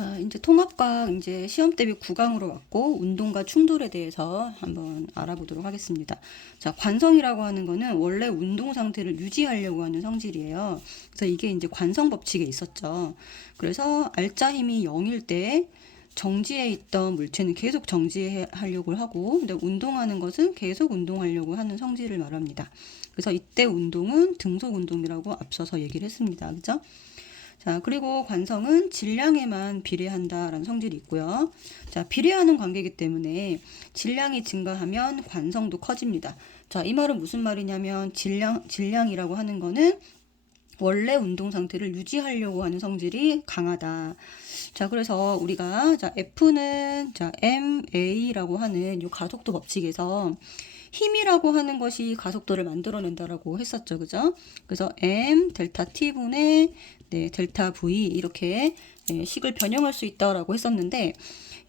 자, 이제 통합과학 이제 시험 대비 9강으로 왔고 운동과 충돌에 대해서 한번 알아보도록 하겠습니다. 자, 관성이라고 하는 거는 원래 운동 상태를 유지하려고 하는 성질이에요. 그래서 이게 이제 관성 법칙에 있었죠. 그래서 알짜 힘이 0일 때 정지해 있던 물체는 계속 정지하려고 하고, 근데 운동하는 것은 계속 운동하려고 하는 성질을 말합니다. 그래서 이때 운동은 등속 운동이라고 앞서서 얘기를 했습니다. 그죠? 자, 그리고 관성은 질량에만 비례한다라는 성질이 있고요. 자, 비례하는 관계이기 때문에 질량이 증가하면 관성도 커집니다. 자, 이 말은 무슨 말이냐면 질량이라고 하는 거는 원래 운동 상태를 유지하려고 하는 성질이 강하다. 자, 그래서 우리가 F는 ma라고 하는 이 가속도 법칙에서 힘이라고 하는 것이 가속도를 만들어낸다라고 했었죠. 그죠? 그래서 m 델타 t분의 델타 v 이렇게 식을 변형할 수 있다라고 했었는데,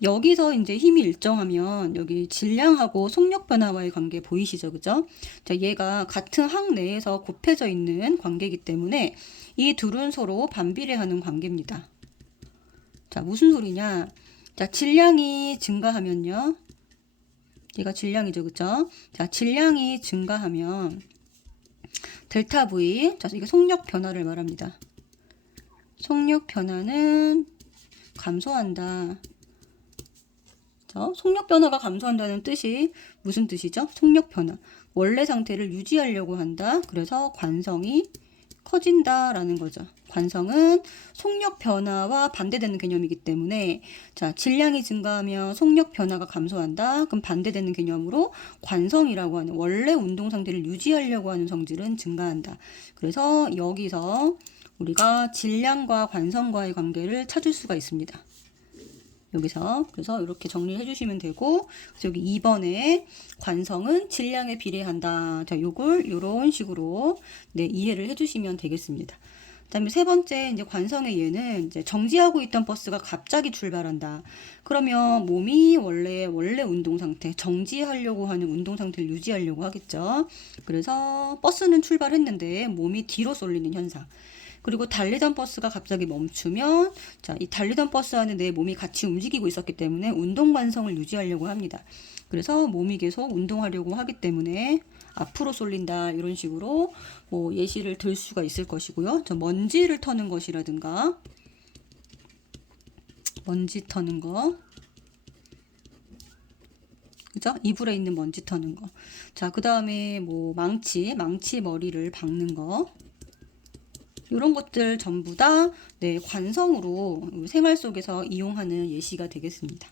여기서 이제 힘이 일정하면 여기 질량하고 속력 변화와의 관계 보이시죠? 그죠? 자, 얘가 같은 항 내에서 곱해져 있는 관계이기 때문에 이 둘은 서로 반비례하는 관계입니다. 자, 무슨 소리냐? 자, 질량이 증가하면요. 얘가 질량이죠. 그죠? 자, 질량이 증가하면 델타 V, 자, 이게 속력 변화를 말합니다. 속력 변화는 감소한다. 속력 변화가 감소한다는 뜻이 무슨 뜻이죠? 속력 변화. 원래 상태를 유지하려고 한다. 그래서 관성이 커진다라는 거죠. 관성은 속력 변화와 반대되는 개념이기 때문에, 자, 질량이 증가하면 속력 변화가 감소한다. 그럼 반대되는 개념으로 관성이라고 하는 원래 운동 상태를 유지하려고 하는 성질은 증가한다. 그래서 여기서 우리가 질량과 관성과의 관계를 찾을 수가 있습니다. 여기서 그래서 이렇게 정리해 주시면 되고, 그래서 여기 2번에 관성은 질량에 비례한다. 자, 요걸 이런 식으로 이해를 해 주시면 되겠습니다. 그다음에 세 번째, 이제 관성의 예는 이제 정지하고 있던 버스가 갑자기 출발한다. 그러면 몸이 원래 운동 상태, 정지하려고 하는 운동 상태를 유지하려고 하겠죠. 그래서 버스는 출발했는데 몸이 뒤로 쏠리는 현상. 그리고 달리던 버스가 갑자기 멈추면, 자, 이 달리던 버스 안에 내 몸이 같이 움직이고 있었기 때문에 운동 관성을 유지하려고 합니다. 그래서 몸이 계속 운동하려고 하기 때문에 앞으로 쏠린다, 이런 식으로 뭐 예시를 들 수가 있을 것이고요. 저 먼지를 터는 것이라든가, 먼지 터는 거, 그죠? 이불에 있는 먼지 터는 거. 자, 그 다음에 뭐 망치 머리를 박는 거. 이런 것들 전부 다 관성으로 생활 속에서 이용하는 예시가 되겠습니다.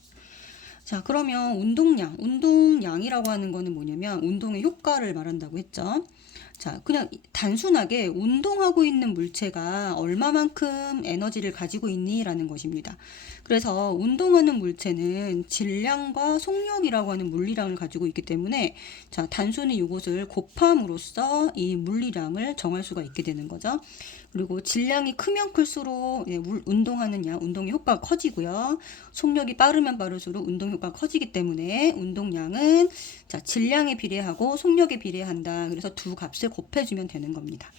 자, 그러면 운동량이라고 하는 거는 뭐냐면 운동의 효과를 말한다고 했죠. 자, 그냥 단순하게 운동하고 있는 물체가 얼마만큼 에너지를 가지고 있니라는 것입니다. 그래서 운동하는 물체는 질량과 속력이라고 하는 물리량을 가지고 있기 때문에, 자, 단순히 이것을 곱함으로써 이 물리량을 정할 수가 있게 되는 거죠. 그리고 질량이 크면 클수록 운동의 효과가 커지고요. 속력이 빠르면 빠를수록 운동 효과가 커지기 때문에 운동량은, 자, 질량에 비례하고 속력에 비례한다. 그래서 두 값을 곱해주면 되는 겁니다.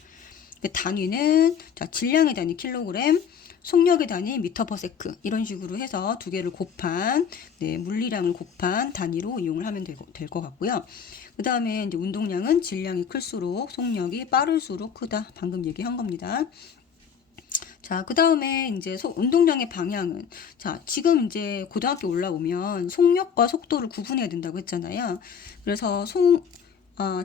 단위는, 자, 질량의 단위 킬로그램, 속력의 단위 미터 퍼 세크, 이런 식으로 해서 두 개를 곱한, 물리량을 곱한 단위로 이용을 하면 될 것 같고요. 그 다음에 이제 운동량은 질량이 클수록 속력이 빠를수록 크다. 방금 얘기한 겁니다. 자, 그 다음에 이제 운동량의 방향은, 자, 지금 이제 고등학교 올라오면 속력과 속도를 구분해야 된다고 했잖아요. 그래서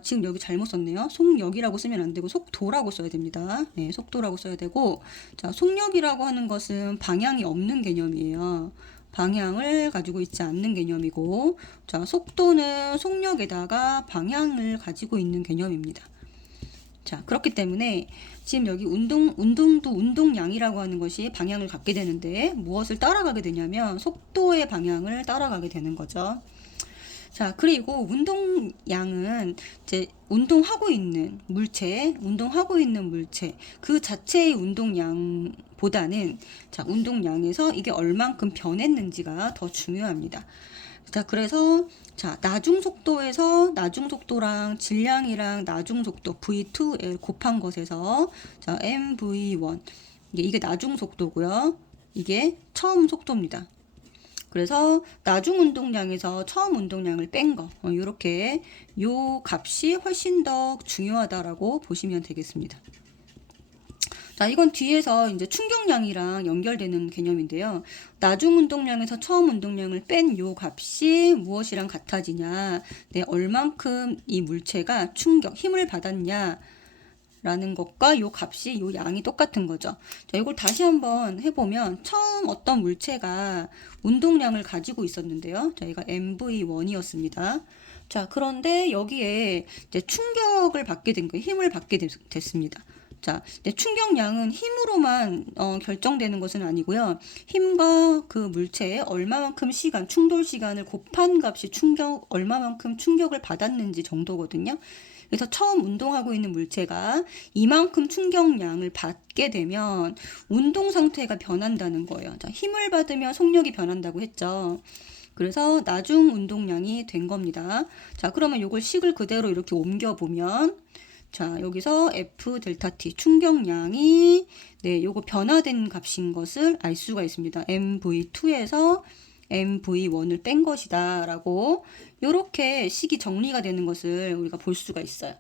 지금 여기 잘못 썼네요. 속력이라고 쓰면 안 되고 속도라고 써야 됩니다. 네, 속도라고 써야 되고, 자, 속력이라고 하는 것은 방향이 없는 개념이에요. 방향을 가지고 있지 않는 개념이고, 자, 속도는 속력에다가 방향을 가지고 있는 개념입니다. 자, 그렇기 때문에 지금 여기 운동도 운동량이라고 하는 것이 방향을 갖게 되는데 무엇을 따라가게 되냐면 속도의 방향을 따라가게 되는 거죠. 자, 그리고 운동량은 이제 운동하고 있는 물체 그 자체의 운동량보다는, 자, 운동량에서 이게 얼만큼 변했는지가 더 중요합니다. 자, 그래서, 자, 나중속도랑 질량이랑 나중속도 V2L 곱한 것에서, 자, MV1, 이게 나중속도고요. 이게 처음 속도입니다. 그래서 나중 운동량에서 처음 운동량을 뺀 거, 이렇게 요 값이 훨씬 더 중요하다라고 보시면 되겠습니다. 자, 이건 뒤에서 이제 충격량이랑 연결되는 개념인데요. 나중 운동량에서 처음 운동량을 뺀 요 값이 무엇이랑 같아지냐, 네, 얼만큼 이 물체가 충격, 힘을 받았냐, 라는 것과 요 값이 요 양이 똑같은 거죠. 자, 이걸 다시 한번 해보면 처음 어떤 물체가 운동량을 가지고 있었는데요. 자, 얘가 MV1이었습니다. 자, 그런데 여기에 이제 충격을 받게 된 거예요. 힘을 받게 됐습니다. 자, 충격량은 힘으로만 결정되는 것은 아니고요. 힘과 그 물체에 얼마만큼 시간, 충돌 시간을 곱한 값이 얼마만큼 충격을 받았는지 정도거든요. 그래서 처음 운동하고 있는 물체가 이만큼 충격량을 받게 되면 운동 상태가 변한다는 거예요. 자, 힘을 받으면 속력이 변한다고 했죠. 그래서 나중 운동량이 된 겁니다. 자, 그러면 이걸 식을 그대로 이렇게 옮겨보면, 자, 여기서 F 델타 T 충격량이 네, 요거 변화된 값인 것을 알 수가 있습니다. MV2에서 MV1을 뺀 것이다 라고 이렇게 식이 정리가 되는 것을 우리가 볼 수가 있어요.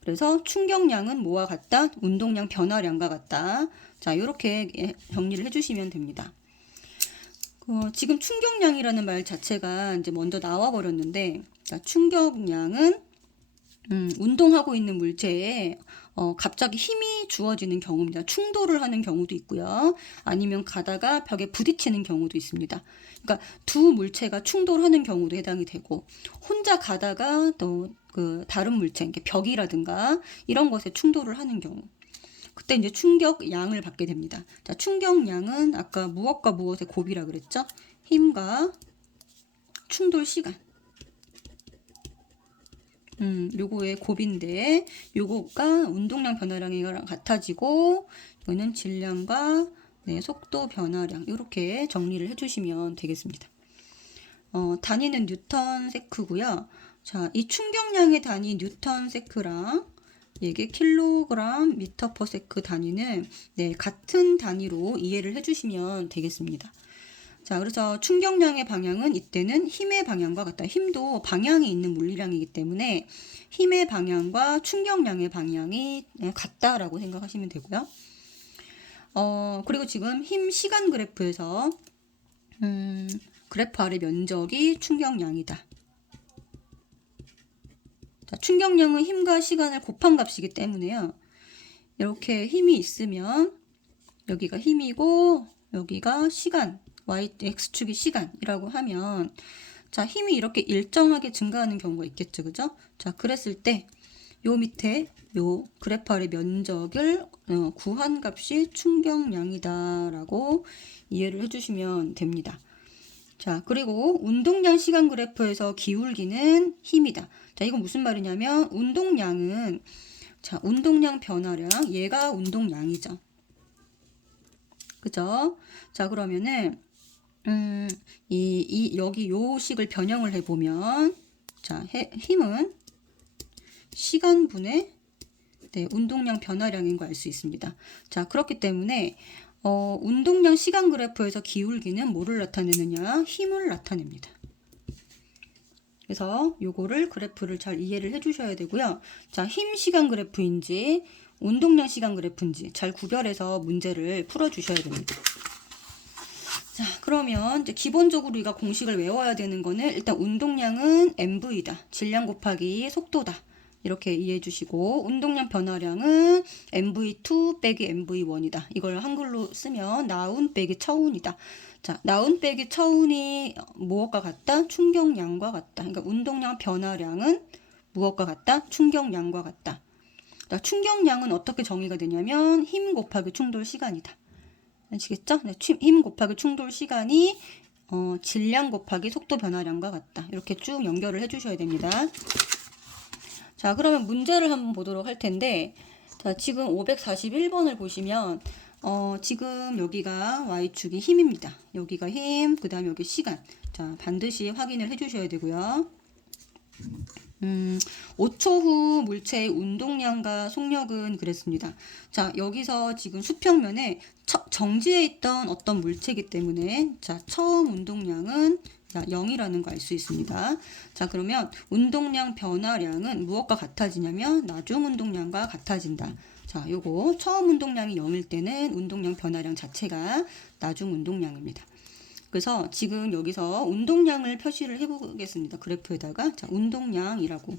그래서 충격량은 뭐와 같다? 운동량 변화량과 같다. 자, 이렇게 정리를 해주시면 됩니다. 지금 충격량이라는 말 자체가 이제 먼저 나와 버렸는데, 자, 충격량은 운동하고 있는 물체에 갑자기 힘이 주어지는 경우입니다. 충돌을 하는 경우도 있고요. 아니면 가다가 벽에 부딪히는 경우도 있습니다. 그러니까 두 물체가 충돌하는 경우도 해당이 되고, 혼자 가다가 또 그 다른 물체, 벽이라든가 이런 것에 충돌을 하는 경우, 그때 이제 충격량을 받게 됩니다. 자, 충격량은 아까 무엇과 무엇의 곱이라 그랬죠? 힘과 충돌 시간. 요거의 곱인데, 요거가 운동량 변화량이랑 같아지고, 이거는 질량과 네, 속도 변화량, 이렇게 정리를 해주시면 되겠습니다. 단위는 뉴턴 세크고요. 자, 이 충격량의 단위 뉴턴 세크랑 이게 킬로그램 미터 퍼 세크 단위는 네, 같은 단위로 이해를 해주시면 되겠습니다. 자, 그래서 충격량의 방향은 이때는 힘의 방향과 같다. 힘도 방향이 있는 물리량이기 때문에 힘의 방향과 충격량의 방향이 같다라고 생각하시면 되고요. 그리고 지금 힘 시간 그래프에서 그래프 아래 면적이 충격량이다. 자, 충격량은 힘과 시간을 곱한 값이기 때문에요. 이렇게 힘이 있으면 여기가 힘이고 여기가 시간, X축이 시간이라고 하면, 자, 힘이 이렇게 일정하게 증가하는 경우가 있겠죠. 그죠? 자, 그랬을 때 요 밑에 요 그래프 아래 면적을 구한 값이 충격량이다 라고 이해를 해주시면 됩니다. 자, 그리고 운동량 시간 그래프에서 기울기는 힘이다. 자, 이건 무슨 말이냐면 운동량은, 자, 운동량 변화량, 얘가 운동량이죠. 그죠? 자, 그러면은 여기 요 식을 변형을 해보면, 자, 힘은 시간분의 네, 운동량 변화량인 거 알 수 있습니다. 자, 그렇기 때문에 운동량 시간 그래프에서 기울기는 뭐를 나타내느냐? 힘을 나타냅니다. 그래서 요거를 그래프를 잘 이해를 해주셔야 되고요. 자, 힘 시간 그래프인지 운동량 시간 그래프인지 잘 구별해서 문제를 풀어주셔야 됩니다. 자, 그러면 이제 기본적으로 우리가 공식을 외워야 되는 거는 일단 운동량은 MV다. 질량 곱하기 속도다. 이렇게 이해해 주시고, 운동량 변화량은 MV2 빼기 MV1이다. 이걸 한글로 쓰면 나운 빼기 처운이다. 자, 나운 빼기 처운이 무엇과 같다? 충격량과 같다. 그러니까 운동량 변화량은 무엇과 같다? 충격량과 같다. 자, 충격량은 어떻게 정의가 되냐면 힘 곱하기 충돌 시간이다. 아시겠죠? 네, 힘 곱하기 충돌 시간이 질량 곱하기 속도 변화량과 같다. 이렇게 쭉 연결을 해주셔야 됩니다. 자, 그러면 문제를 한번 보도록 할 텐데, 자, 지금 541번을 보시면 지금 여기가 Y축이 힘입니다. 여기가 힘, 그 다음에 여기 시간. 자, 반드시 확인을 해주셔야 되고요. 5초 후 물체의 운동량과 속력은 그랬습니다. 자, 여기서 지금 수평면에 정지해 있던 어떤 물체이기 때문에 자, 처음 운동량은 0이라는 거 알 수 있습니다. 자, 그러면 운동량 변화량은 무엇과 같아지냐면 나중 운동량과 같아진다. 자, 요거 처음 운동량이 0일 때는 운동량 변화량 자체가 나중 운동량입니다. 그래서 지금 여기서 운동량을 표시를 해보겠습니다. 그래프에다가 자, 운동량이라고.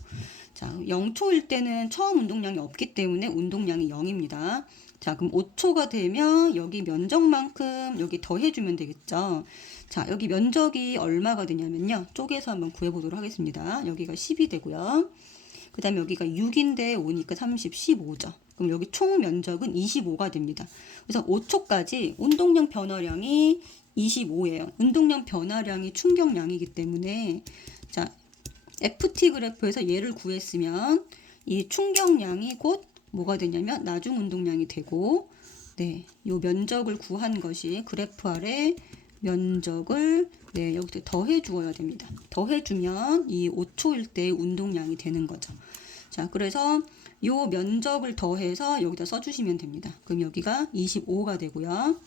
자, 0초일 때는 처음 운동량이 없기 때문에 운동량이 0입니다. 자, 그럼 5초가 되면 여기 면적만큼 여기 더해주면 되겠죠. 자, 여기 면적이 얼마가 되냐면요. 쪼개서 한번 구해보도록 하겠습니다. 여기가 10이 되고요. 그 다음에 여기가 6인데 5니까 30, 15죠. 그럼 여기 총 면적은 25가 됩니다. 그래서 5초까지 운동량 변화량이 25예요. 운동량 변화량이 충격량이기 때문에 자, FT 그래프에서 얘를 구했으면 이 충격량이 곧 뭐가 되냐면 나중 운동량이 되고 네, 요 면적을 구한 것이 그래프 아래 면적을 네, 여기서 더해 주어야 됩니다. 더해 주면 이 5초일 때 운동량이 되는 거죠. 자, 그래서 요 면적을 더해서 여기다 써 주시면 됩니다. 그럼 여기가 25가 되고요.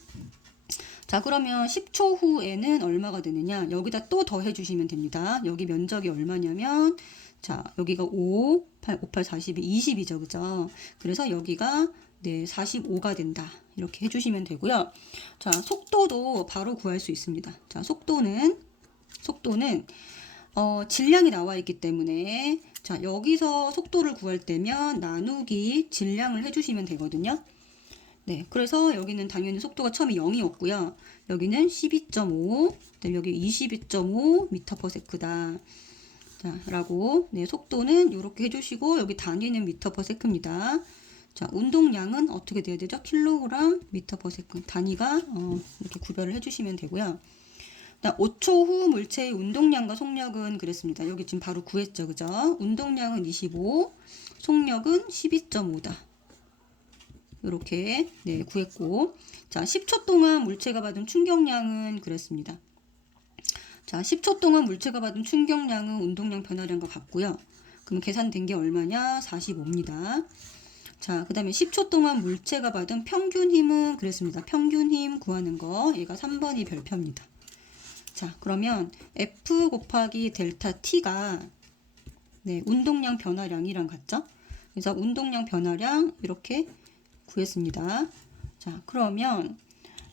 자, 그러면 10초 후에는 얼마가 되느냐? 여기다 또 더해 주시면 됩니다. 여기 면적이 얼마냐면 자, 여기가 5, 8, 5, 8, 42, 20이죠. 그죠? 그래서 여기가 네, 45가 된다. 이렇게 해주시면 되고요. 자, 속도도 바로 구할 수 있습니다. 자, 속도는 질량이 나와 있기 때문에 자, 여기서 속도를 구할 때면 나누기 질량을 해주시면 되거든요. 네, 그래서 여기는 당연히 속도가 처음에 0이었고요. 여기는 12.5, 여기 22.5 m/s다. 자, 라고 네, 속도는 이렇게 해주시고 여기 단위는 m/s입니다. 자, 운동량은 어떻게 돼야 되죠? 킬로그램 m/s 단위가 이렇게 구별을 해주시면 되고요. 5초 후 물체의 운동량과 속력은 그랬습니다. 여기 지금 바로 구했죠, 그죠? 운동량은 25, 속력은 12.5다. 이렇게 네, 구했고 자, 10초 동안 물체가 받은 충격량은 그랬습니다. 자, 10초 동안 물체가 받은 충격량은 운동량 변화량과 같고요. 그럼 계산된 게 얼마냐? 45입니다. 자, 그 다음에 10초 동안 물체가 받은 평균 힘은 그랬습니다. 평균 힘 구하는 거 얘가 3번이 별표입니다. 자, 그러면 F 곱하기 델타 T가 네, 운동량 변화량이랑 같죠? 그래서 운동량 변화량 이렇게 구했습니다. 자, 그러면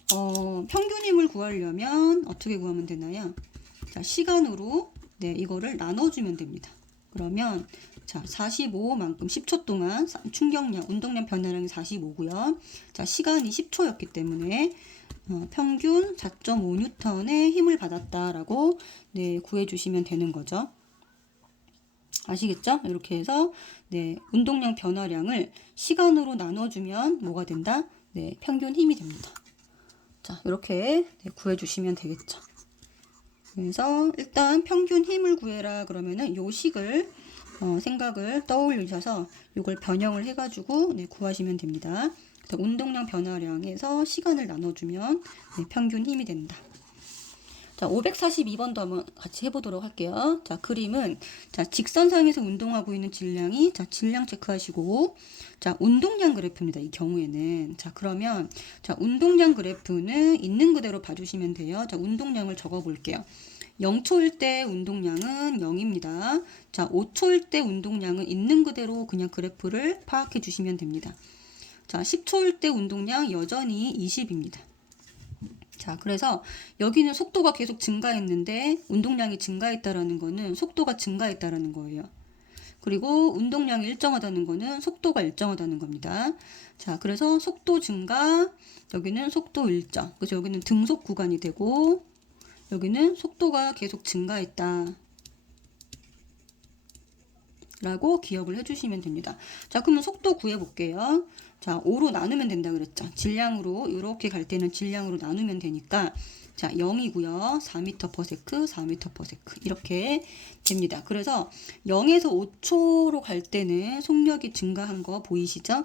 평균 힘을 구하려면 어떻게 구하면 되나요? 자, 시간으로 네, 이거를 나눠주면 됩니다. 그러면 자, 45만큼 10초 동안 충격량, 운동량 변화량이 45고요. 자, 시간이 10초였기 때문에 평균 4.5N의 힘을 받았다라고 네, 구해주시면 되는 거죠. 아시겠죠? 이렇게 해서 네, 운동량 변화량을 시간으로 나눠주면 뭐가 된다? 네, 평균 힘이 됩니다. 자, 이렇게 네, 구해주시면 되겠죠. 그래서 일단 평균 힘을 구해라 그러면은 요 식을 생각을 떠올리셔서 이걸 변형을 해가지고 네, 구하시면 됩니다. 그래서 운동량 변화량에서 시간을 나눠주면 네, 평균 힘이 된다. 자, 542번도 한번 같이 해보도록 할게요. 자, 그림은 자, 직선상에서 운동하고 있는 질량이 자, 질량 체크하시고 자, 운동량 그래프입니다. 이 경우에는 자, 그러면 자, 운동량 그래프는 있는 그대로 봐주시면 돼요. 자, 운동량을 적어 볼게요. 0초일 때 운동량은 0입니다. 자, 5초일 때 운동량은 있는 그대로 그냥 그래프를 파악해 주시면 됩니다. 자, 10초일 때 운동량 여전히 20입니다. 자, 그래서 여기는 속도가 계속 증가했는데 운동량이 증가했다라는 거는 속도가 증가했다라는 거예요. 그리고 운동량이 일정하다는 거는 속도가 일정하다는 겁니다. 자, 그래서 속도 증가, 여기는 속도 일정. 그래서 여기는 등속 구간이 되고 여기는 속도가 계속 증가했다. 라고 기억을 해주시면 됩니다. 자, 그러면 속도 구해볼게요. 자, 5로 나누면 된다 그랬죠. 질량으로 이렇게 갈 때는 질량으로 나누면 되니까 자, 0이고요. 4m/s, 4m/s 이렇게 됩니다. 그래서 0에서 5초로 갈 때는 속력이 증가한 거 보이시죠?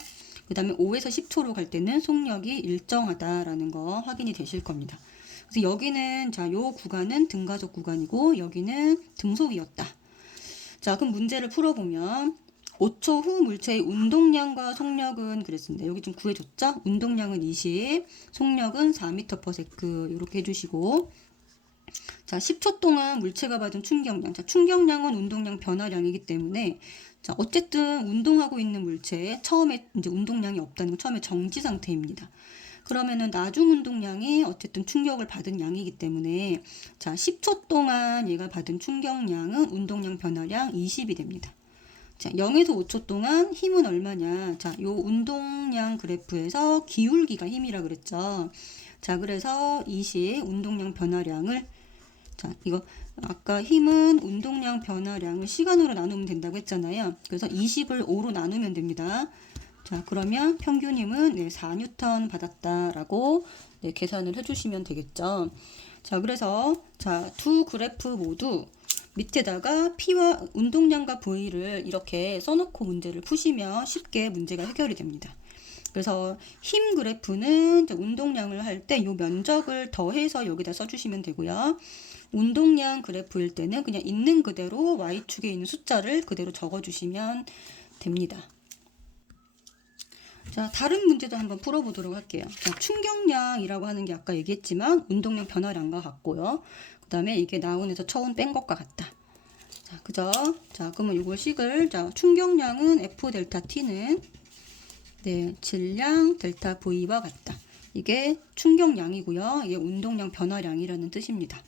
그 다음에 5에서 10초로 갈 때는 속력이 일정하다라는 거 확인이 되실 겁니다. 그래서 여기는 자, 요 구간은 등가속 구간이고 여기는 등속이었다. 자, 그럼 문제를 풀어보면 5초 후 물체의 운동량과 속력은 그랬습니다. 여기 좀 구해줬죠? 운동량은 20, 속력은 4m/s 이렇게 해주시고, 자, 10초 동안 물체가 받은 충격량. 자, 충격량은 운동량 변화량이기 때문에, 자, 어쨌든 운동하고 있는 물체에 처음에 이제 운동량이 없다는 건 처음에 정지 상태입니다. 그러면은 나중 운동량이 어쨌든 충격을 받은 양이기 때문에, 자, 10초 동안 얘가 받은 충격량은 운동량 변화량 20이 됩니다. 자, 0에서 5초 동안 힘은 얼마냐? 자, 요 운동량 그래프에서 기울기가 힘이라 그랬죠. 자, 그래서 20 운동량 변화량을, 자, 이거 아까 힘은 운동량 변화량을 시간으로 나누면 된다고 했잖아요. 그래서 20을 5로 나누면 됩니다. 자, 그러면 평균 힘은 4N 받았다라고 계산을 해주시면 되겠죠. 자, 그래서 자, 두 그래프 모두 밑에다가 P와 운동량과 V를 이렇게 써놓고 문제를 푸시면 쉽게 문제가 해결이 됩니다. 그래서 힘 그래프는 운동량을 할 때 이 면적을 더해서 여기다 써주시면 되고요. 운동량 그래프일 때는 그냥 있는 그대로 Y축에 있는 숫자를 그대로 적어주시면 됩니다. 자, 다른 문제도 한번 풀어보도록 할게요. 자, 충격량이라고 하는 게 아까 얘기했지만 운동량 변화량과 같고요. 그 다음에 이게 나온에서 처음 뺀 것과 같다. 자, 그죠? 자, 그러면 이걸 식을, 자, 충격량은 F 델타 T는 질량 델타 V와 같다. 이게 충격량이고요. 이게 운동량 변화량이라는 뜻입니다.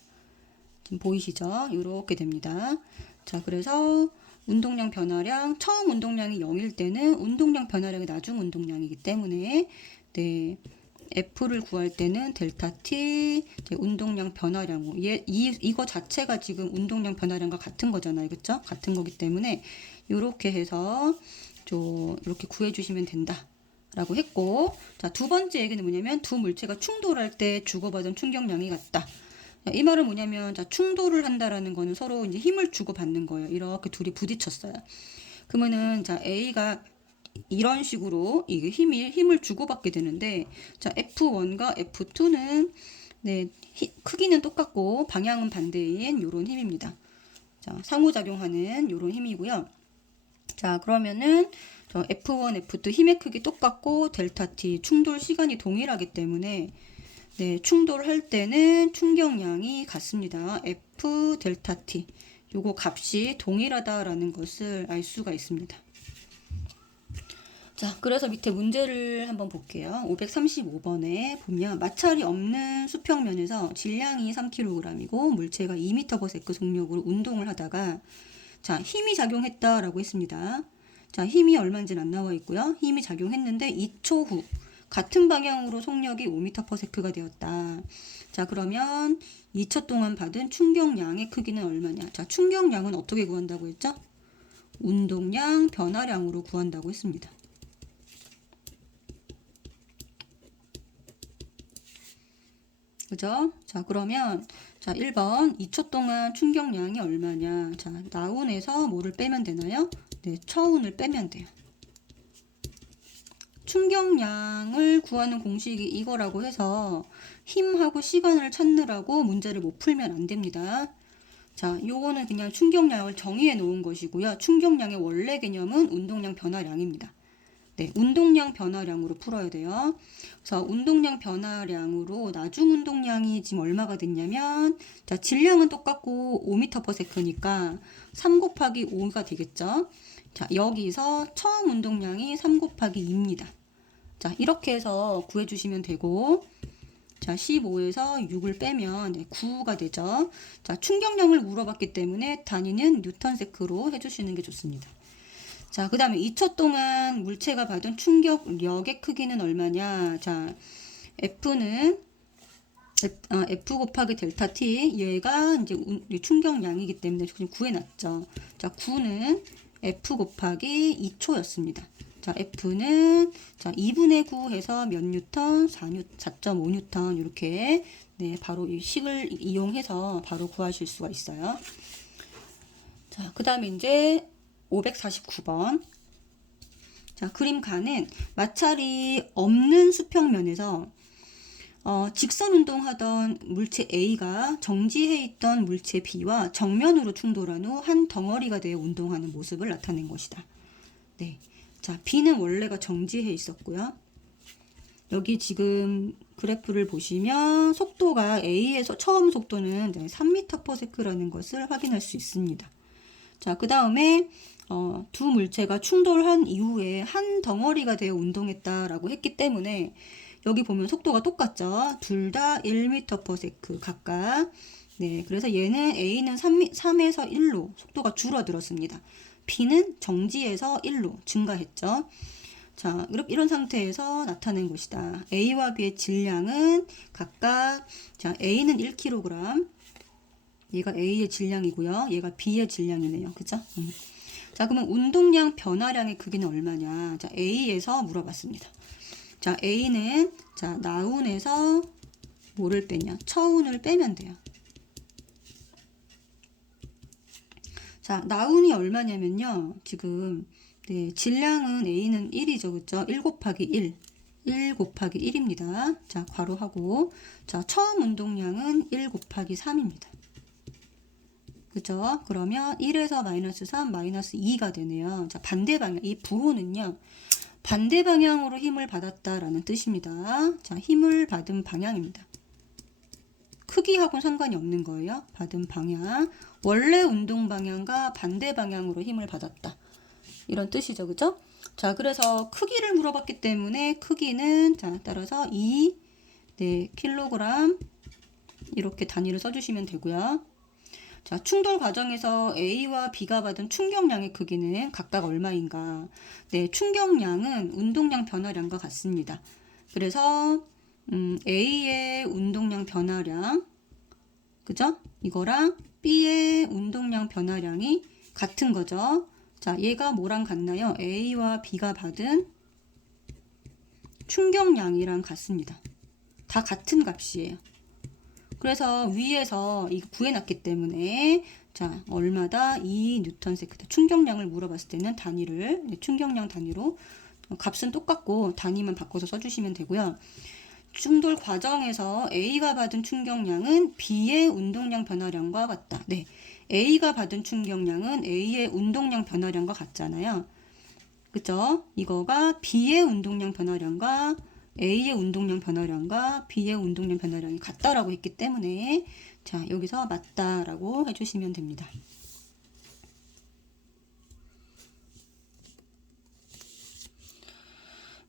지금 보이시죠? 이렇게 됩니다. 자, 그래서 운동량 변화량, 처음 운동량이 0일 때는 운동량 변화량이 나중 운동량이기 때문에 F를 구할 때는 델타 T 운동량 변화량, 이거 자체가 지금 운동량 변화량과 같은 거잖아요. 그쵸? 같은 거기 때문에 이렇게 해서 이렇게 구해주시면 된다. 라고 했고, 자, 두 번째 얘기는 뭐냐면 두 물체가 충돌할 때 주고받은 충격량이 같다. 이 말은 뭐냐면, 자, 충돌을 한다라는 거는 서로 이제 힘을 주고받는 거예요. 이렇게 둘이 부딪혔어요. 그러면은, 자, A가 이런 식으로 이게 힘을 주고받게 되는데, 자, F1과 F2는, 크기는 똑같고, 방향은 반대인 요런 힘입니다. 자, 상호작용하는 요런 힘이고요. 자, 그러면은, F1, F2 힘의 크기 똑같고, 델타 T 충돌 시간이 동일하기 때문에, 충돌할 때는 충격량이 같습니다. F 델타 T. 요거 값이 동일하다라는 것을 알 수가 있습니다. 자, 그래서 밑에 문제를 한번 볼게요. 535번에 보면 마찰이 없는 수평면에서 질량이 3kg이고 물체가 2m/s 속력으로 운동을 하다가 자, 힘이 작용했다라고 했습니다. 자, 힘이 얼마인지는 안 나와 있고요. 힘이 작용했는데 2초 후 같은 방향으로 속력이 5m/s가 되었다. 자, 그러면 2초 동안 받은 충격량의 크기는 얼마냐? 자, 충격량은 어떻게 구한다고 했죠? 운동량 변화량으로 구한다고 했습니다. 그죠? 자, 그러면 자, 1번 2초 동안 충격량이 얼마냐? 자, 나운에서 뭐를 빼면 되나요? 처운을 빼면 돼요. 충격량을 구하는 공식이 이거라고 해서 힘하고 시간을 찾느라고 문제를 못 풀면 안 됩니다. 자, 요거는 그냥 충격량을 정의해 놓은 것이고요. 충격량의 원래 개념은 운동량 변화량입니다. 운동량 변화량으로 풀어야 돼요. 그래서 운동량 변화량으로 나중 운동량이 지금 얼마가 됐냐면, 자, 질량은 똑같고 5m/s니까 3 곱하기 5가 되겠죠. 자, 여기서 처음 운동량이 3 곱하기 2입니다. 자, 이렇게 해서 구해주시면 되고, 자, 15에서 6을 빼면 9가 되죠. 자, 충격량을 물어봤기 때문에 단위는 뉴턴세크로 해주시는 게 좋습니다. 자, 그 다음에 2초 동안 물체가 받은 충격력의 크기는 얼마냐? 자, F는 F 곱하기 델타 T, 얘가 이제 충격량이기 때문에 지금 구해놨죠. 자, 9는 F 곱하기 2초였습니다. 자, F는 자, 2분의 9 해서 몇 뉴턴? 4.5뉴턴 이렇게 바로 이 식을 이용해서 바로 구하실 수가 있어요. 자, 그 다음에 이제 549번. 자, 그림가는 마찰이 없는 수평면에서 직선 운동하던 물체 A가 정지해 있던 물체 B와 정면으로 충돌한 후 한 덩어리가 되어 운동하는 모습을 나타낸 것이다. 네. 자, B는 원래가 정지해 있었고요. 여기 지금 그래프를 보시면 속도가 A에서 처음 속도는 3m/s라는 것을 확인할 수 있습니다. 자, 그 다음에 두 물체가 충돌한 이후에 한 덩어리가 되어 운동했다라고 했기 때문에 여기 보면 속도가 똑같죠. 둘 다 1m/s 각각. 네, 그래서 얘는 A는 3에서 1로 속도가 줄어들었습니다. B는 정지에서 1로 증가했죠. 자, 이런 상태에서 나타낸 것이다. A와 B의 질량은 각각, 자, A는 1kg, 얘가 A의 질량이고요. 얘가 B의 질량이네요. 그죠? 자, 그러면 운동량 변화량의 크기는 얼마냐? 자, A에서 물어봤습니다. 자, A는, 자, 나운에서 뭐를 빼냐? 처운을 빼면 돼요. 자, 나운이 얼마냐면요. 지금, 네, 질량은 A는 1이죠. 그죠? 1 곱하기 1. 1 곱하기 1입니다. 자, 괄호하고. 자, 처음 운동량은 1 곱하기 3입니다. 그죠? 그러면 1에서 마이너스 3, 마이너스 2가 되네요. 자, 반대 방향. 이 부호는요. 반대 방향으로 힘을 받았다라는 뜻입니다. 자, 힘을 받은 방향입니다. 크기하고는 상관이 없는 거예요. 받은 방향. 원래 운동 방향과 반대 방향으로 힘을 받았다. 이런 뜻이죠. 그죠? 자, 그래서 크기를 물어봤기 때문에 크기는, 자, 따라서 2, 네, 킬로그램. 이렇게 단위를 써주시면 되고요. 자, 충돌 과정에서 A와 B가 받은 충격량의 크기는 각각 얼마인가? 네, 충격량은 운동량 변화량과 같습니다. 그래서 A의 운동량 변화량, 그죠? 이거랑 B의 운동량 변화량이 같은 거죠. 자, 얘가 뭐랑 같나요? A와 B가 받은 충격량이랑 같습니다. 다 같은 값이에요. 그래서 위에서 이거 구해놨기 때문에 자, 얼마다 2Nm. 충격량을 물어봤을 때는 단위를, 충격량 단위로 값은 똑같고 단위만 바꿔서 써주시면 되고요. 충돌 과정에서 A가 받은 충격량은 B의 운동량 변화량과 같다. 네, A가 받은 충격량은 A의 운동량 변화량과 같잖아요. 그죠? 이거가 B의 운동량 변화량과 A의 운동량 변화량과 B의 운동량 변화량이 같다라고 했기 때문에 자, 여기서 맞다라고 해주시면 됩니다.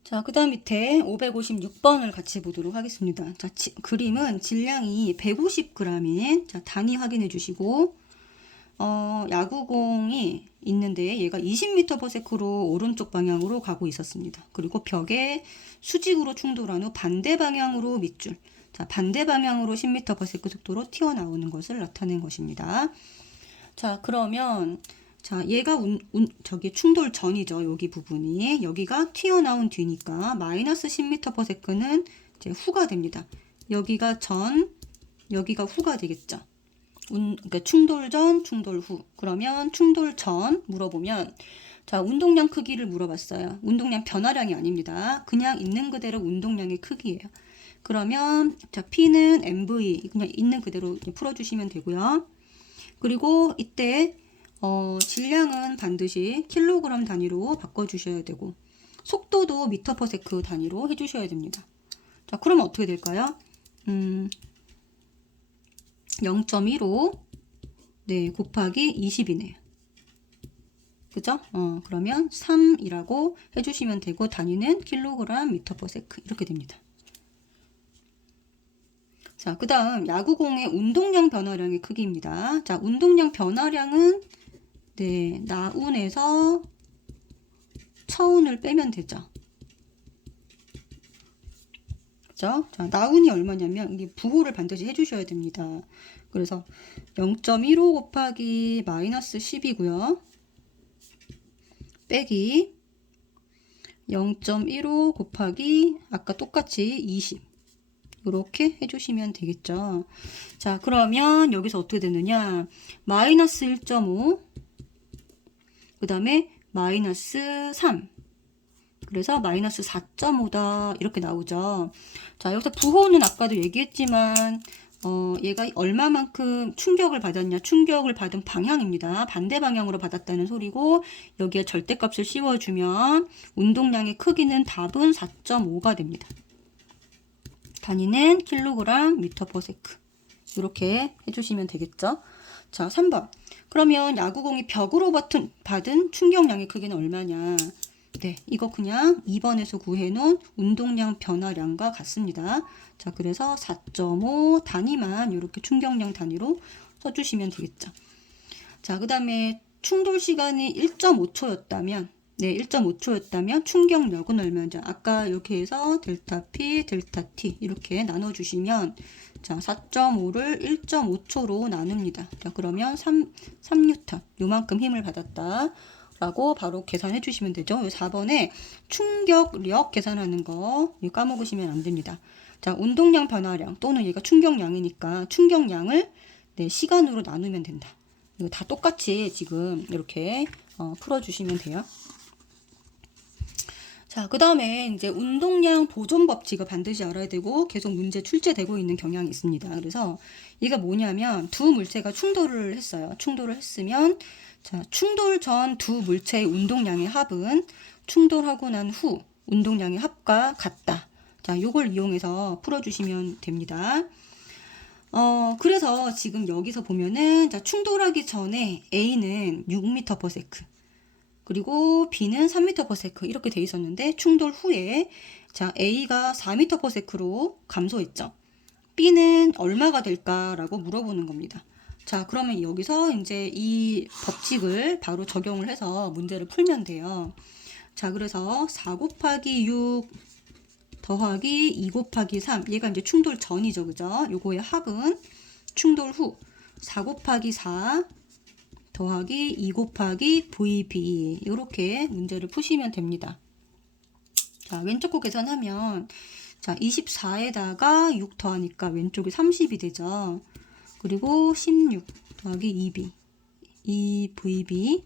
자, 그 다음 밑에 556번을 같이 보도록 하겠습니다. 자, 그림은 질량이 150g인, 자, 단위 확인해 주시고, 야구공이 있는데 얘가 20m/s로 오른쪽 방향으로 가고 있었습니다. 그리고 벽에 수직으로 충돌한 후 반대 방향으로 밑줄, 자, 반대 방향으로 10m/s 속도로 튀어나오는 것을 나타낸 것입니다. 자, 그러면 자, 얘가 저기 충돌 전이죠. 여기 부분이. 여기가 튀어나온 뒤니까 마이너스 10m/s는 이제 후가 됩니다. 여기가 전, 여기가 후가 되겠죠. 그러니까 충돌 전, 충돌 후. 그러면 충돌 전 물어보면 자, 운동량 크기를 물어봤어요. 운동량 변화량이 아닙니다. 그냥 있는 그대로 운동량의 크기예요. 그러면 자, P는 MV 그냥 있는 그대로 풀어주시면 되고요. 그리고 이때 질량은 반드시 킬로그램 단위로 바꿔주셔야 되고 속도도 미터/s 단위로 해주셔야 됩니다. 자, 그러면 어떻게 될까요? 0.15 네, 곱하기 20이네요. 그죠? 그러면 3이라고 해주시면 되고 단위는 킬로그램 미터/s 이렇게 됩니다. 자, 그 다음 야구공의 운동량 변화량의 크기입니다. 자, 운동량 변화량은 네, 나운에서 처운을 빼면 되죠. 그죠? 자, 나운이 얼마냐면 이게 부호를 반드시 해주셔야 됩니다. 그래서 0.15 곱하기 마이너스 10이고요. 빼기 0.15 곱하기 아까 똑같이 20 이렇게 해주시면 되겠죠. 자, 그러면 여기서 어떻게 되느냐? 마이너스 1.5 그 다음에 마이너스 3 그래서 마이너스 4.5다 이렇게 나오죠. 자, 여기서 부호는 아까도 얘기했지만 얘가 얼마만큼 충격을 받았냐, 충격을 받은 방향입니다. 반대 방향으로 받았다는 소리고, 여기에 절대값을 씌워주면 운동량의 크기는 답은 4.5가 됩니다. 단위는 킬로그램 미터 퍼 세크. 이렇게 해주시면 되겠죠. 자, 3번. 그러면 야구공이 벽으로 받은 충격량의 크기는 얼마냐? 네, 이거 그냥 2번에서 구해놓은 운동량 변화량과 같습니다. 자, 그래서 4.5 단위만 이렇게 충격량 단위로 써주시면 되겠죠. 자, 그 다음에 충돌 시간이 1.5초였다면, 네, 1.5초였다면 충격력은 얼마냐? 아까 이렇게 해서 델타 P, 델타 T 이렇게 나눠주시면, 자, 4.5를 1.5초로 나눕니다. 자, 그러면 3뉴턴, 요만큼 힘을 받았다. 라고 바로 계산해 주시면 되죠. 4번에 충격력 계산하는 거 까먹으시면 안 됩니다. 자, 운동량 변화량 또는 얘가 충격량이니까 충격량을 네, 시간으로 나누면 된다. 이거 다 똑같이 지금 이렇게 풀어주시면 돼요. 자, 그 다음에 이제 운동량 보존 법칙을 반드시 알아야 되고 계속 문제 출제되고 있는 경향이 있습니다. 그래서 이게 뭐냐면 두 물체가 충돌을 했어요. 충돌을 했으면 자, 충돌 전 두 물체의 운동량의 합은 충돌하고 난 후 운동량의 합과 같다. 자, 요걸 이용해서 풀어주시면 됩니다. 그래서 지금 여기서 보면은 자, 충돌하기 전에 A는 6m/s 그리고 B는 3m/s 이렇게 돼 있었는데 충돌 후에 자, A가 4m/s로 감소했죠. B는 얼마가 될까라고 물어보는 겁니다. 자, 그러면 여기서 이제 이 법칙을 바로 적용을 해서 문제를 풀면 돼요. 자, 그래서 4 곱하기 6 더하기 2 곱하기 3 얘가 이제 충돌 전이죠. 그죠? 요거의 합은 충돌 후 4 곱하기 4 더하기 2 곱하기 VB 이렇게 문제를 푸시면 됩니다. 자, 왼쪽 거 계산하면 자, 24에다가 6 더하니까 왼쪽이 30이 되죠. 그리고 16 더하기 2VB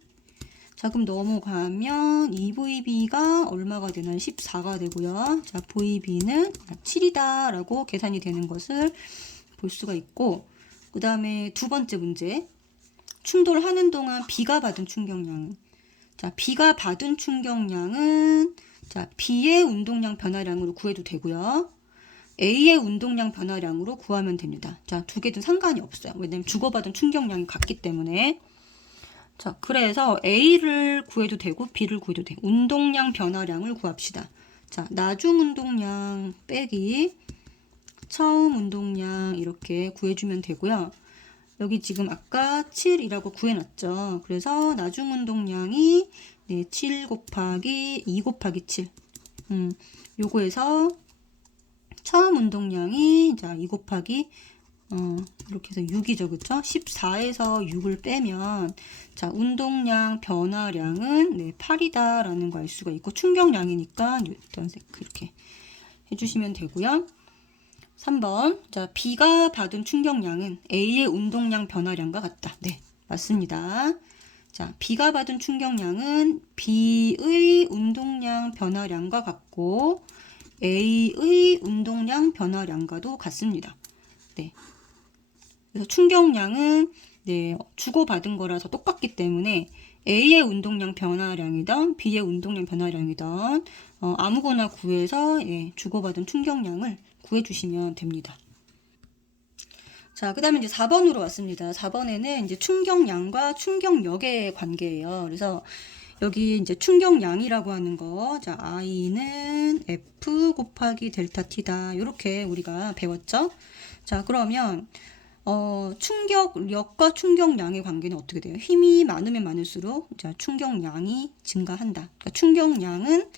자, 그럼 넘어가면 2VB가 얼마가 되나요? 14가 되고요. 자, VB는 7이다 라고 계산이 되는 것을 볼 수가 있고, 그 다음에 두 번째 문제 충돌하는 동안 B가 받은 충격량은 자, B가 받은 충격량은 자, B의 운동량 변화량으로 구해도 되고요. A의 운동량 변화량으로 구하면 됩니다. 자, 두 개든 상관이 없어요. 왜냐면 주고받은 충격량이 같기 때문에. 자, 그래서 A를 구해도 되고 B를 구해도 돼. 운동량 변화량을 구합시다. 자, 나중 운동량 빼기 처음 운동량 이렇게 구해주면 되고요. 여기 지금 아까 7이라고 구해놨죠. 그래서 나중 운동량이 네, 7 곱하기 2 곱하기 7 요거에서 처음 운동량이 자, 2 곱하기 이렇게 해서 6이죠. 그쵸? 14에서 6을 빼면 자, 운동량 변화량은 네, 8이다 라는 거 알 수가 있고 충격량이니까 뉴턴 세크 이렇게 해주시면 되고요. 3번 자, B가 받은 충격량은 A의 운동량 변화량과 같다. 네, 맞습니다. 자, B가 받은 충격량은 B의 운동량 변화량과 같고 A의 운동량 변화량과도 같습니다. 네. 그래서 충격량은 네, 주고받은 거라서 똑같기 때문에 A의 운동량 변화량이든 B의 운동량 변화량이든 아무거나 구해서 예, 주고받은 충격량을 구해주시면 됩니다. 자, 그 다음에 이제 4번으로 왔습니다. 4번에는 이제 충격량과 충격력의 관계예요. 그래서 여기 이제 충격량이라고 하는 거, 자, I는 F 곱하기 델타 T다. 이렇게 우리가 배웠죠? 자, 그러면, 충격력과 충격량의 관계는 어떻게 돼요? 힘이 많으면 많을수록, 자, 충격량이 증가한다. 그러니까 충격량은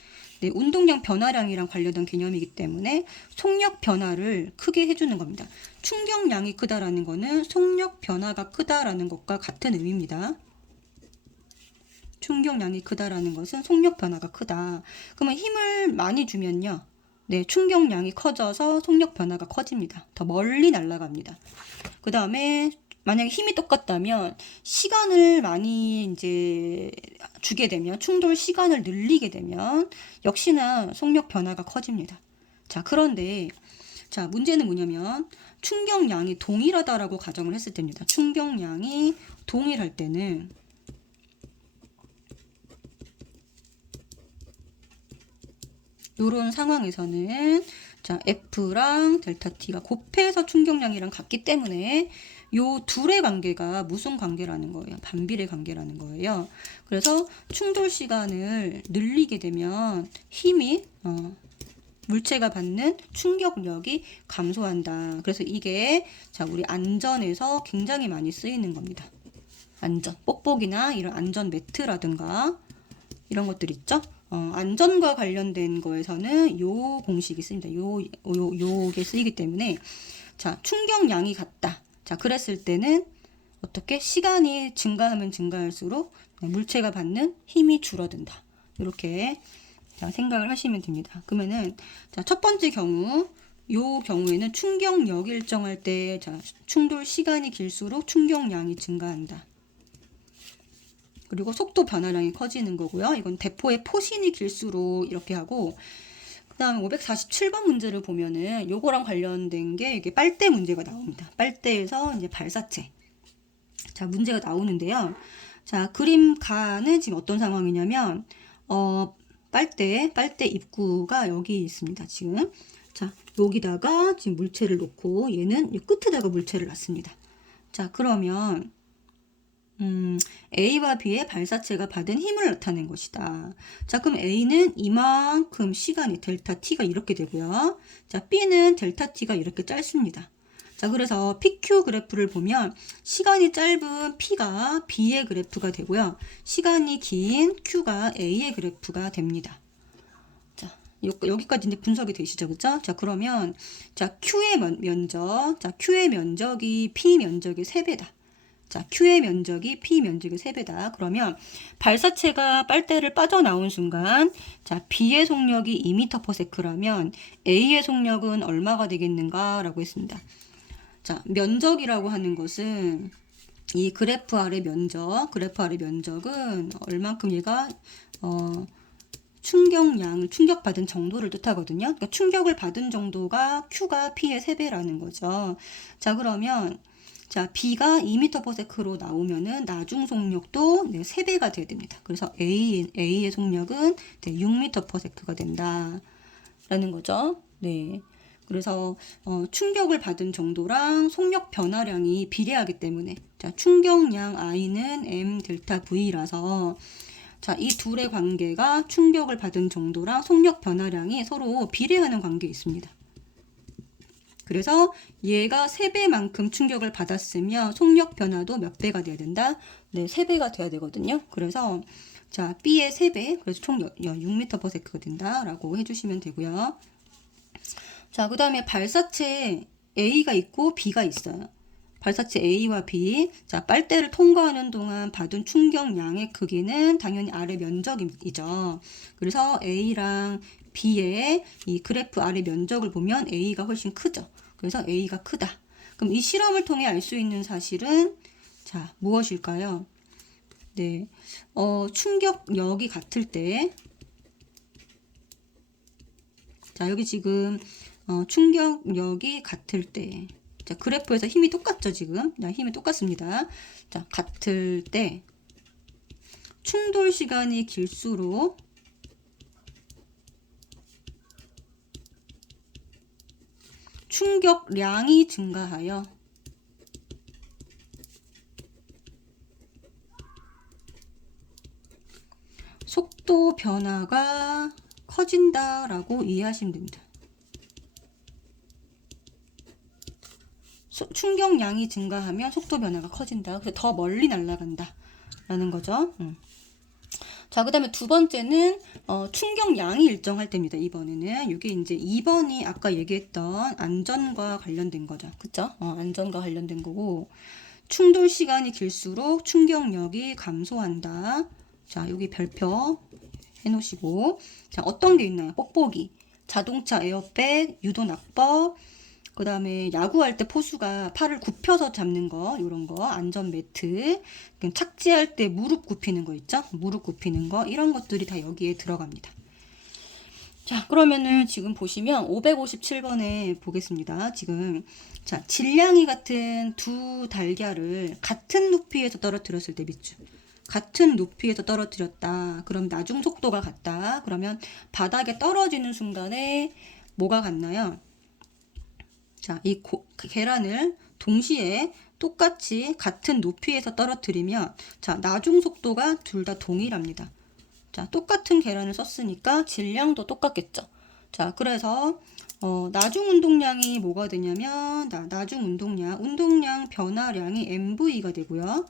네, 운동량 변화량이랑 관련된 개념이기 때문에 속력 변화를 크게 해주는 겁니다. 충격량이 크다라는 거는 속력 변화가 크다라는 것과 같은 의미입니다. 충격량이 크다라는 것은 속력 변화가 크다. 그러면 힘을 많이 주면요. 네, 충격량이 커져서 속력 변화가 커집니다. 더 멀리 날아갑니다. 그 다음에 만약에 힘이 똑같다면 시간을 많이 이제 주게 되면, 충돌 시간을 늘리게 되면 역시나 속력 변화가 커집니다. 자, 그런데 자, 문제는 뭐냐면 충격량이 동일하다라고 가정을 했을 때입니다. 충격량이 동일할 때는 이런 상황에서는 자, F랑 델타 T가 곱해서 충격량이랑 같기 때문에 요 둘의 관계가 무슨 관계라는 거예요? 반비례 관계라는 거예요. 그래서 충돌 시간을 늘리게 되면 힘이 물체가 받는 충격력이 감소한다. 그래서 이게 자, 우리 안전에서 굉장히 많이 쓰이는 겁니다. 안전, 뽁뽁이나 이런 안전 매트라든가 이런 것들 있죠? 안전과 관련된 거에서는 요 공식이 쓰입니다. 요게 쓰이기 때문에 자, 충격량이 같다. 자, 그랬을 때는 어떻게 시간이 증가하면 증가할수록 물체가 받는 힘이 줄어든다. 이렇게 자, 생각을 하시면 됩니다. 그러면은 자, 첫 번째 경우 요 경우에는 충격력이 일정할 때 자, 충돌 시간이 길수록 충격량이 증가한다. 그리고 속도 변화량이 커지는 거고요. 이건 대포의 포신이 길수록 이렇게 하고, 그 다음에 547번 문제를 보면은 요거랑 관련된 게 이게 빨대 문제가 나옵니다. 빨대에서 이제 발사체. 자, 문제가 나오는데요. 자, 그림가는 지금 어떤 상황이냐면, 빨대 입구가 여기 있습니다. 지금. 자, 여기다가 지금 물체를 놓고 얘는 이 끝에다가 물체를 놨습니다. 자, 그러면 A와 B의 발사체가 받은 힘을 나타낸 것이다. 자, 그럼 A는 이만큼 시간이 델타 T가 이렇게 되고요. 자, B는 델타 T가 이렇게 짧습니다. 자, 그래서 PQ 그래프를 보면 시간이 짧은 P가 B의 그래프가 되고요. 시간이 긴 Q가 A의 그래프가 됩니다. 자, 여기까지 이제 분석이 되시죠, 그죠? 자, 그러면 자, Q의 면적, 자, Q의 면적이 P 면적의 3배다. 자, Q의 면적이 P 면적의 3배다. 그러면 발사체가 빨대를 빠져나온 순간 자, B의 속력이 2m/s라면 A의 속력은 얼마가 되겠는가? 라고 했습니다. 자, 면적이라고 하는 것은 이 그래프 아래 면적은 얼만큼 얘가 충격받은 정도를 뜻하거든요. 그러니까 충격을 받은 정도가 Q가 P의 3배라는 거죠. 자, 그러면 자, B가 2m/s로 나오면은 나중 속력도 3배가 돼야 됩니다. 그래서 A의 속력은 6m/s가 된다. 라는 거죠. 네. 그래서 충격을 받은 정도랑 속력 변화량이 비례하기 때문에 자, 충격량 I는 M 델타 V라서 자, 이 둘의 관계가 충격을 받은 정도랑 속력 변화량이 서로 비례하는 관계에 있습니다. 그래서 얘가 3배만큼 충격을 받았으면 속력 변화도 몇 배가 돼야 된다? 네, 3배가 돼야 되거든요. 그래서 자, B의 3배, 그래서 총 6m/s가 된다라고 해주시면 되고요. 자, 그 다음에 발사체 A가 있고 B가 있어요. 발사체 A와 B, 자, 빨대를 통과하는 동안 받은 충격량의 크기는 당연히 아래 면적이죠. 그래서 A랑 B의 이 그래프 아래 면적을 보면 A가 훨씬 크죠. 그래서 A가 크다. 그럼 이 실험을 통해 알 수 있는 사실은 자, 무엇일까요? 네, 충격력이 같을 때, 자, 여기 지금 충격력이 같을 때, 자, 그래프에서 힘이 똑같죠, 지금? 자, 힘이 똑같습니다. 자, 같을 때 충돌 시간이 길수록 충격량이 증가하여 속도 변화가 커진다라고 이해하시면 됩니다. 충격량이 증가하면 속도 변화가 커진다. 그래서 더 멀리 날아간다 라는 거죠. 자, 그 다음에 두 번째는 충격량이 일정할 때입니다. 이번에는 이게 이제 2번이 아까 얘기했던 안전과 관련된 거죠. 그쵸? 안전과 관련된 거고, 충돌 시간이 길수록 충격력이 감소한다. 자, 여기 별표 해놓으시고, 자, 어떤 게 있나요? 뽁뽁이, 자동차 에어백, 유도 낙법, 그 다음에 야구할 때 포수가 팔을 굽혀서 잡는 거, 이런 거, 안전 매트, 착지할 때 무릎 굽히는 거 있죠? 무릎 굽히는 거, 이런 것들이 다 여기에 들어갑니다. 자, 그러면은 지금 보시면 557번에 보겠습니다. 지금 자, 질량이 같은 두 달걀을 같은 높이에서 떨어뜨렸을 때 밑줄. 같은 높이에서 떨어뜨렸다. 그럼 나중 속도가 같다. 그러면 바닥에 떨어지는 순간에 뭐가 같나요? 자, 이 계란을 동시에 똑같이 같은 높이에서 떨어뜨리면 자, 나중 속도가 둘 다 동일합니다. 자, 똑같은 계란을 썼으니까 질량도 똑같겠죠. 자, 그래서 나중 운동량이 뭐가 되냐면 나중 운동량 변화량이 MV가 되고요.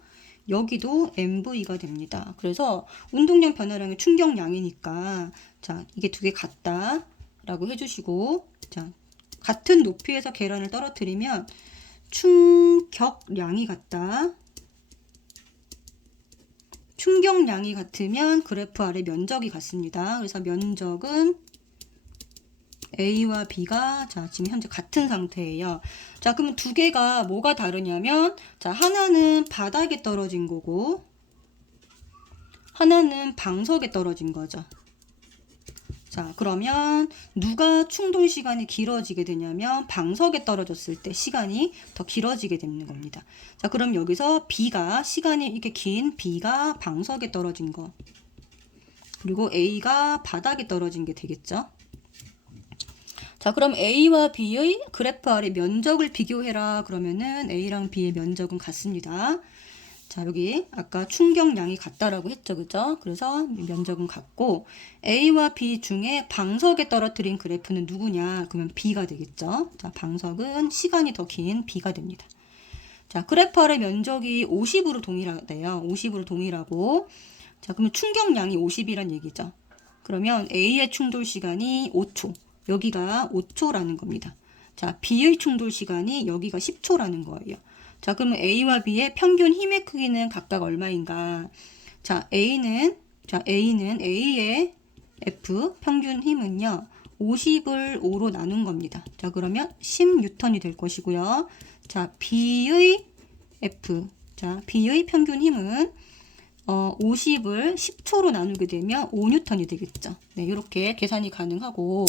여기도 MV가 됩니다. 그래서 운동량 변화량이 충격량이니까 자, 이게 두 개 같다 라고 해주시고, 자, 같은 높이에서 계란을 떨어뜨리면 충격량이 같다. 충격량이 같으면 그래프 아래 면적이 같습니다. 그래서 면적은 A와 B가 자, 지금 현재 같은 상태예요. 자, 그러면 두 개가 뭐가 다르냐면 자, 하나는 바닥에 떨어진 거고 하나는 방석에 떨어진 거죠. 자, 그러면 누가 충돌 시간이 길어지게 되냐면 방석에 떨어졌을 때 시간이 더 길어지게 되는 겁니다. 자, 그럼 여기서 B가 시간이 이렇게 긴 B가 방석에 떨어진 거, 그리고 A가 바닥에 떨어진 게 되겠죠. 자, 그럼 A와 B의 그래프 아래 면적을 비교해라. 그러면은 A랑 B의 면적은 같습니다. 자, 여기 아까 충격량이 같다라고 했죠. 그죠? 그래서 면적은 같고, A와 B 중에 방석에 떨어뜨린 그래프는 누구냐? 그러면 B가 되겠죠. 자, 방석은 시간이 더 긴 B가 됩니다. 자, 그래프 아래 면적이 50으로 동일하대요. 50으로 동일하고, 자, 그러면 충격량이 50이란 얘기죠. 그러면 A의 충돌 시간이 5초, 여기가 5초라는 겁니다. 자, B의 충돌 시간이 여기가 10초라는 거예요. 자, 그러면 A와 B의 평균 힘의 크기는 각각 얼마인가? 자, A는 A의 F 평균 힘은요, 50을 5로 나눈 겁니다. 자, 그러면 10N이 될 것이고요. 자, B의 F, 자, B의 평균 힘은 50을 10초로 나누게 되면 5N이 되겠죠. 네, 이렇게 계산이 가능하고,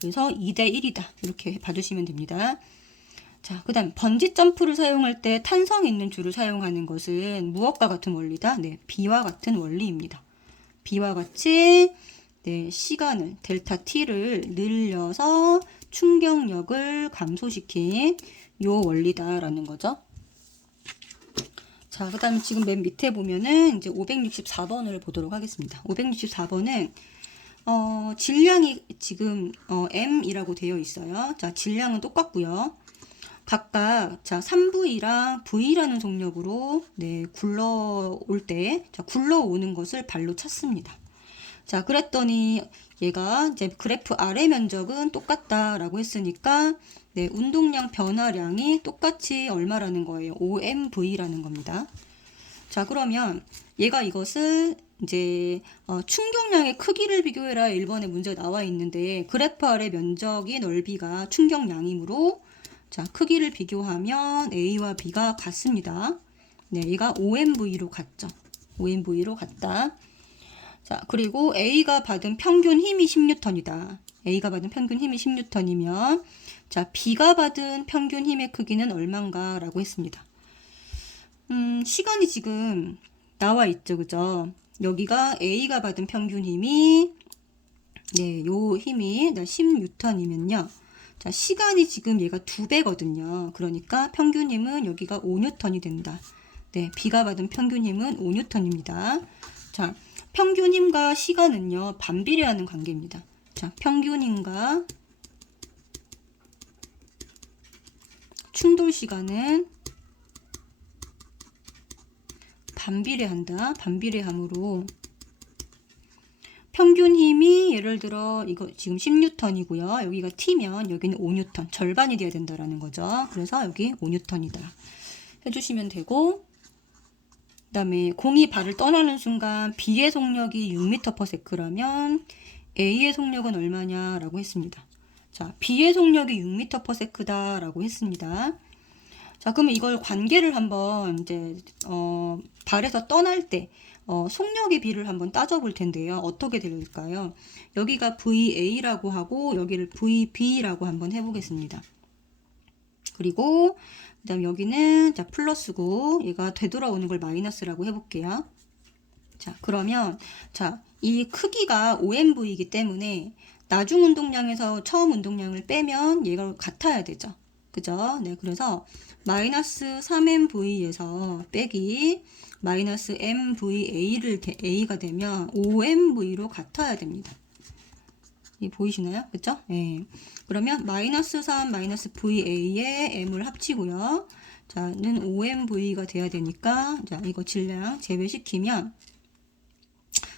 그래서 2대 1이다. 이렇게 봐주시면 됩니다. 자, 그 다음 번지 점프를 사용할 때 탄성 있는 줄을 사용하는 것은 무엇과 같은 원리다? 네, B와 같은 원리입니다. B와 같이 네, 시간을 델타 T를 늘려서 충격력을 감소시킨 요 원리다라는 거죠. 자, 그 다음에 지금 맨 밑에 보면은 이제 564번을 보도록 하겠습니다. 564번은 질량이 지금 M이라고 되어 있어요. 자, 질량은 똑같고요. 각각 자, 3V랑 V라는 속력으로 네, 굴러올 때 자, 굴러오는 것을 발로 찼습니다. 자, 그랬더니 얘가 이제 그래프 아래 면적은 똑같다라고 했으니까 네, 운동량 변화량이 똑같이 얼마라는 거예요? OMV라는 겁니다. 자, 그러면 얘가 이것을 이제 충격량의 크기를 비교해라 1번에 문제가 나와 있는데 그래프 아래 면적의 넓이가 충격량이므로 자, 크기를 비교하면 A와 B가 같습니다. 네, 얘가 OMV로 같죠. OMV로 같다. 자, 그리고 A가 받은 평균 힘이 10N이다. A가 받은 평균 힘이 10N이면 자, B가 받은 평균 힘의 크기는 얼마인가 라고 했습니다. 시간이 지금 나와 있죠. 그죠? 여기가 A가 받은 평균 힘이 네, 요 힘이 10N이면요. 자, 시간이 지금 얘가 2배거든요. 그러니까 평균 힘은 여기가 5N이 된다. 네, B가 받은 평균 힘은 5N입니다. 자, 평균 힘과 시간은요, 반비례하는 관계입니다. 자, 평균 힘과 충돌 시간은 반비례한다. 반비례함으로 평균 힘이 예를 들어 이거 지금 10N이고요. 여기가 T면 여기는 5N. 절반이 돼야 된다라는 거죠. 그래서 여기 5N이다. 해주시면 되고, 그 다음에 공이 발을 떠나는 순간 B의 속력이 6m/s라면 A의 속력은 얼마냐라고 했습니다. 자, B의 속력이 6m/s다라고 했습니다. 자, 그러면 이걸 관계를 한번 이제 발에서 떠날 때 속력의 B를 한번 따져볼 텐데요. 어떻게 될까요? 여기가 VA라고 하고 여기를 VB라고 한번 해보겠습니다. 그리고 그다음 여기는 자 플러스고 얘가 되돌아오는 걸 마이너스라고 해볼게요. 자, 그러면 자, 이 크기가 5mv이기 때문에 나중 운동량에서 처음 운동량을 빼면 얘가 같아야 되죠. 그죠? 네, 그래서 마이너스 3mv에서 빼기 마이너스 mva를 a가 되면 5mv로 같아야 됩니다. 이 보이시나요? 그죠? 네. 그러면 마이너스 3 마이너스 va에 m을 합치고요. 자, 는 5mv가 돼야 되니까 자, 이거 질량 제외시키면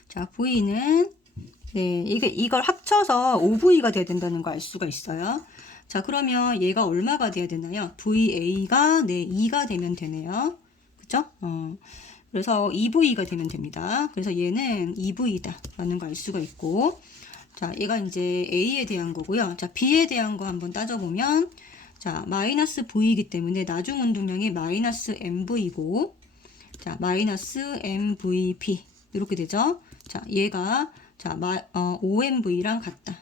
자, V는 네, 이걸 합쳐서 5V가 돼야 된다는 거 알 수가 있어요. 자, 그러면 얘가 얼마가 돼야 되나요? VA가 네, 2가 되면 되네요. 그죠? 그래서 2V가 되면 됩니다. 그래서 얘는 2V다 라는 거 알 수가 있고 자, 얘가 이제 A에 대한 거고요. 자, B에 대한 거 한번 따져보면 자, 마이너스 V이기 때문에 나중 운동량이 마이너스 MV고 자, 마이너스 MVP 이렇게 되죠. 자, 얘가 자, 5mv랑 같다.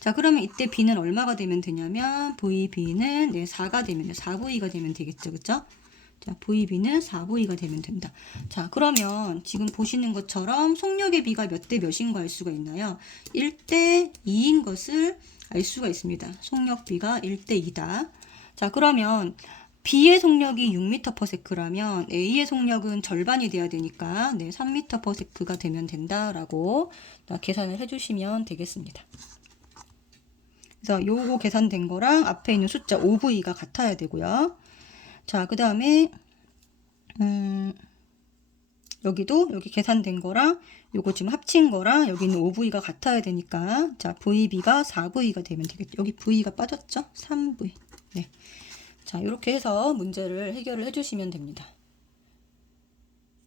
자, 그러면 이때 B는 얼마가 되면 되냐면 VB는 네, 4가 되면 4V가 되면 되겠죠. 그쵸? 자, VB는 4V가 되면 된다. 자, 그러면 지금 보시는 것처럼 속력의 B가 몇 대 몇인 거 알 수가 있나요? 1대 2인 것을 알 수가 있습니다. 속력 B가 1대 2다. 자, 그러면 B의 속력이 6m/s라면 A의 속력은 절반이 돼야 되니까 네, 3m/s가 되면 된다라고 계산을 해주시면 되겠습니다. 그래서 요거 계산된 거랑 앞에 있는 숫자 5V가 같아야 되고요. 자, 그 다음에 여기도 여기 계산된 거랑 요거 지금 합친 거랑 여기 있는 5V가 같아야 되니까 자, VB가 4V가 되면 되겠죠. 여기 V가 빠졌죠? 3V. 네. 자, 이렇게 해서 문제를 해결을 해주시면 됩니다.